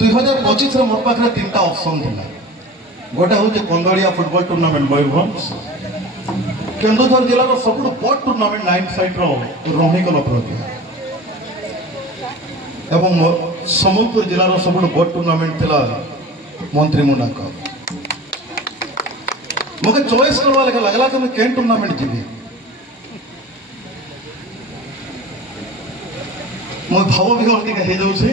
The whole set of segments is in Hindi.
2025 मोर पाखे 3टा ऑप्शन था। गोटे हूँ कंदलिया फुटबॉल टूर्नामेंट मयूरभंज, केन्दुझर जिलार सब बड़ टूर्नामेंट 9 साइट रोहिकल एवं सम्बलपुर जिलार सब बड़ टूर्नामेंट थिला मंत्रीमुंडा कप। मुझे चॉइस करवा लगे लगला कि मैं केन टूर्नामेंट जीवी मो भाव विहर टी हो जाऊे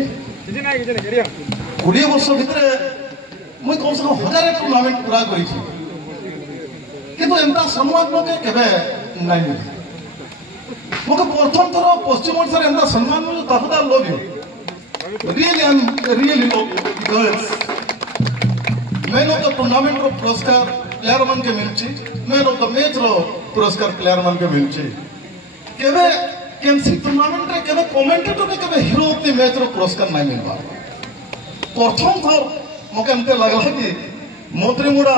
20 वर्ष भितर मुझे कम से कम 1000 टूर्नामेंट पूरा करी किंतु एंता सम्मान मोके केबे नहीं मिले। मुझे प्रथम थर पश्चिम ओडिशा रे एंता सम्मान मिले ताकू दा love you really love you because man of the tournament रो पुरस्कार प्लेयर मन के मिलची, मैन ऑफ द मैच रो पुरस्कार प्लेयर मन के मिलची। केबे केमसी टूर्नामेंट रे केबे कमेंटेटर ने केबे हीरो ऑफ द मैच रो पुरस्कार नहीं मिलबा। प्रथम थर मोके एंते लागला कि मंत्रीमुंडा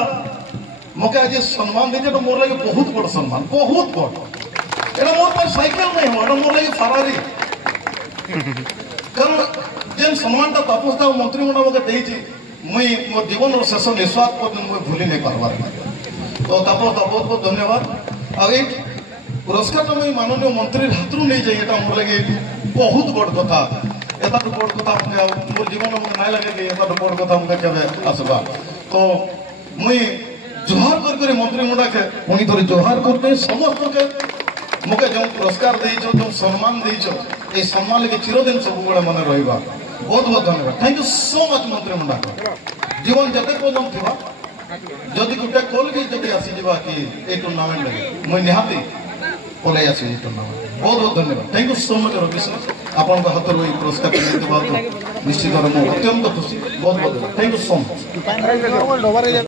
मोके आज सम्मान दे तो मोर लगे बहुत बड़ सम्मान, बहुत बड़। एटा मोर पर साइकिल नहीं हो, एटा मोर लगे फरारी। कारण जेन सम्मानटा तपस्ता मंत्रीमुंडा मोके देइछि मुई मो जीवन रो शेष निश्वास पर्यंत मुई भूली नहीं पारबार। तो तपस्ता बहुत बहुत धन्यवाद। आगे पुरस्कार तो मुई माननीय मंत्री हाथरू नहीं जाए, एटा मोर लगे बहुत बड़ कथा। एटा तो बड़ कथा मोर जीवन में नहीं लगे कि एटा तो बड़ कथा मुके केबे आसबा। तो मुई जोहार कर मंत्रीमुंडा के पुणी थोड़ी जोहार करके समस्त के मुके जो पुरस्कार देइछो, जो सम्मान देइछो, ए सम्मान लगे चिरदिन सब बड़ा मन रहिबा। बहुत बहुत धन्यवाद। थैंक यू सो मच मंत्रीमुंडा। जीवन जते पदम थिबा जदि गुटे कॉल भी जदि आसी जिबा कि ए टूर्नामेंट लगे मुई निहाती पले आसी ए टूर्नामेंट। बहुत बहुत धन्यवाद। Thank you so much Ravi sir. आपन का हाथ रो पुरस्कार देते बात निश्चित रूप से अत्यंत खुशी। बहुत बहुत थैंक यू सो मच।